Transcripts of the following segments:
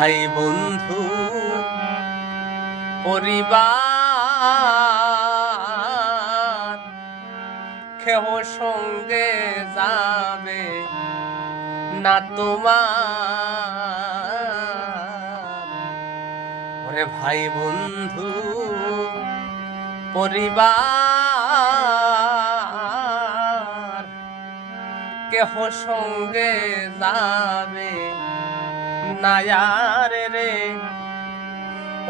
ভাই বন্ধু পরিবার কেহ সঙ্গে যাবে না তোমার। ওরে ভাই বন্ধু পরিবার কেহ সঙ্গে যাবে না রে।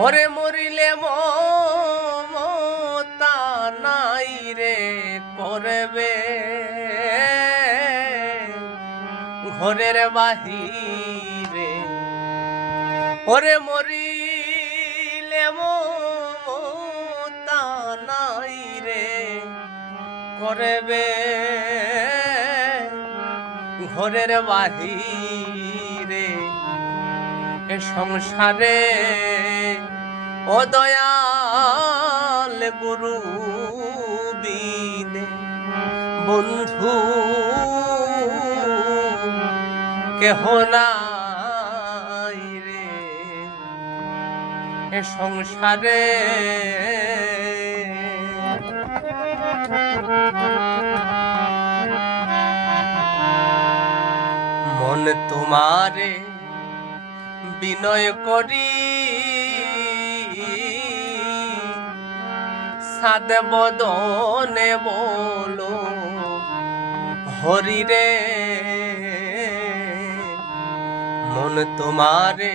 ওরে মরিলে মমতা নাই রে করবে ঘরের বাহিরে। ওরে মরিলে মমতা নাই রে করবে ঘরের বাহিরে। এ সংসারে ও দয়াল গুরু বিনে বন্ধু কেহ নাই রে। এ সংসারে মন তোমারে বিনয় করি সাদ বদনে বলো হরি রে। মন তোমারে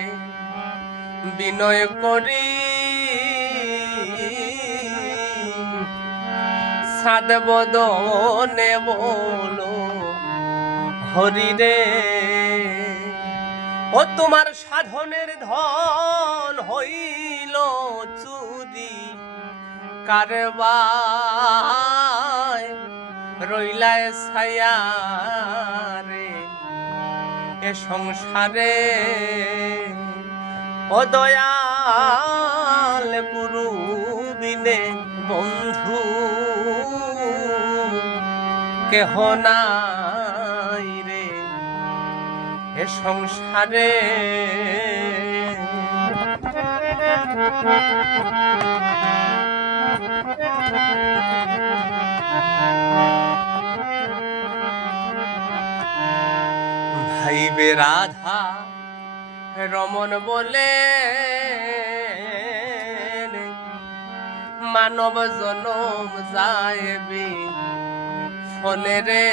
বিনয় করি সাদ বদনে বলো হরি রে। ও তোমার সাধনের ধন হইল চুরি কারবায় রইলায় ছায়া রে। এ সংসারে ও দয়াল গুরু বিনে বন্ধু কেহ নাই রে। এ সংসারে ভাইবে রাধা রমন বলে মানব জনম যাইবে ফলে রে।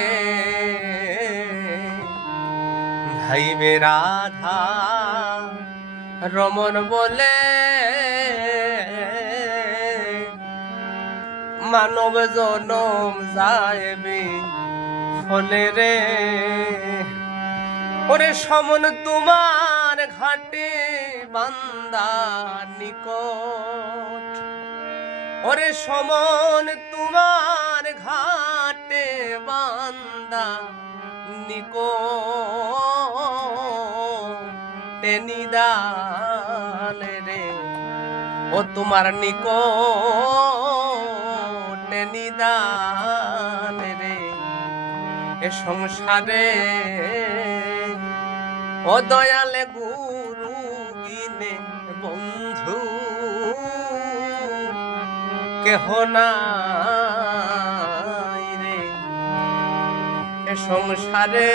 ভাইবে রাধা রমন বলে মানব জনম যাইবে ফলে রে। ওরে সমন তোমার ঘাটে বান্দা নিকট। ওরে সমন তোমার ঘাটে বান্দা নিকট নিদান রে। ও তোমার নিকট নিদান রে। এ সংসারে ও দয়ালে গুরু বিনে বন্ধু কেহ নাই রে। এ সংসারে